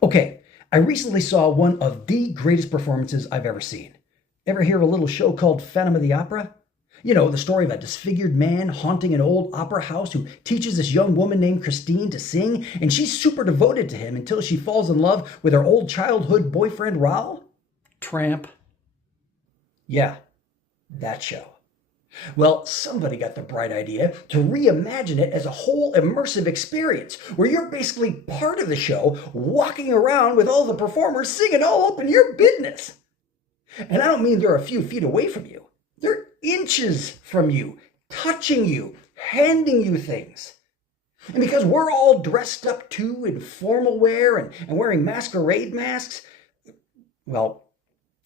Okay, I recently saw one of the greatest performances I've ever seen. Ever hear of a little show called Phantom of the Opera? You know, the story of a disfigured man haunting an old opera house who teaches this young woman named Christine to sing, and she's super devoted to him until she falls in love with her old childhood boyfriend, Raoul? Tramp. Yeah, that show. Well, somebody got the bright idea to reimagine it as a whole immersive experience where you're basically part of the show, walking around with all the performers singing all up in your business. And I don't mean they're a few feet away from you, they're inches from you, touching you, handing you things. And because we're all dressed up too in formal wear and wearing masquerade masks, well,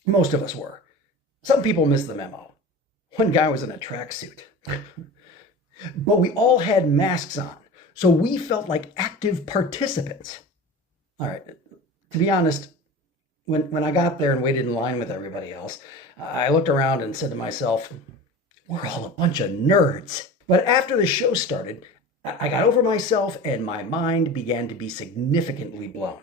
most of us were. Some people missed the memo. One guy was in a tracksuit. But we all had masks on, so we felt like active participants. All right, to be honest, when I got there and waited in line with everybody else, I looked around and said to myself, we're all a bunch of nerds. But after the show started, I got over myself and my mind began to be significantly blown.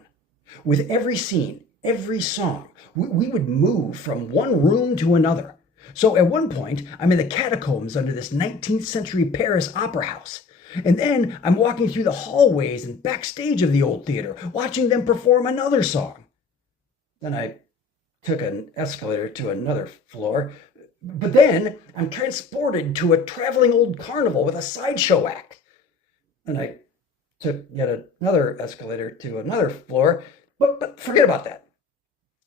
With every scene, every song, we would move from one room to another. So at one point, I'm in the catacombs under this 19th century Paris opera house. And then I'm walking through the hallways and backstage of the old theater, watching them perform another song. Then I took an escalator to another floor. But then I'm transported to a traveling old carnival with a sideshow act. And I took yet another escalator to another floor. But forget about that.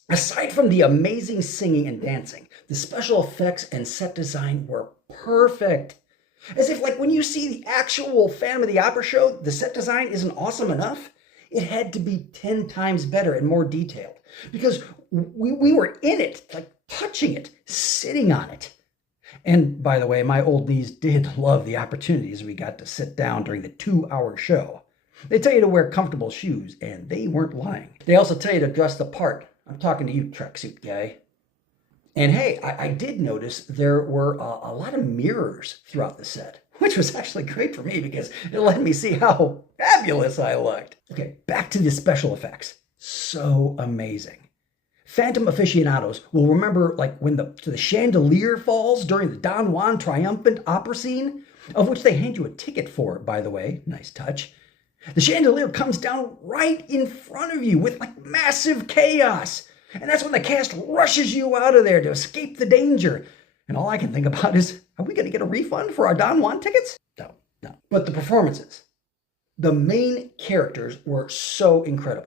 Aside from the amazing singing and dancing, the special effects and set design were perfect. As if, like, when you see the actual Phantom of the Opera show, the set design isn't awesome enough. It had to be 10 times better and more detailed. Because we were in it, like touching it, sitting on it. And by the way, my old knees did love the opportunities we got to sit down during the 2-hour show. They tell you to wear comfortable shoes, and they weren't lying. They also tell you to dress the part. I'm talking to you, tracksuit guy. And hey, I did notice there were a lot of mirrors throughout the set, which was actually great for me because it let me see how fabulous I looked. Okay, back to the special effects. So amazing. Phantom aficionados will remember, like, when the chandelier falls during the Don Juan triumphant opera scene, of which they hand you a ticket for, by the way. Nice touch. The chandelier comes down right in front of you with, like, massive chaos. And that's when the cast rushes you out of there to escape the danger. And all I can think about is, are we going to get a refund for our Don Juan tickets? No. But the performances, the main characters were so incredible.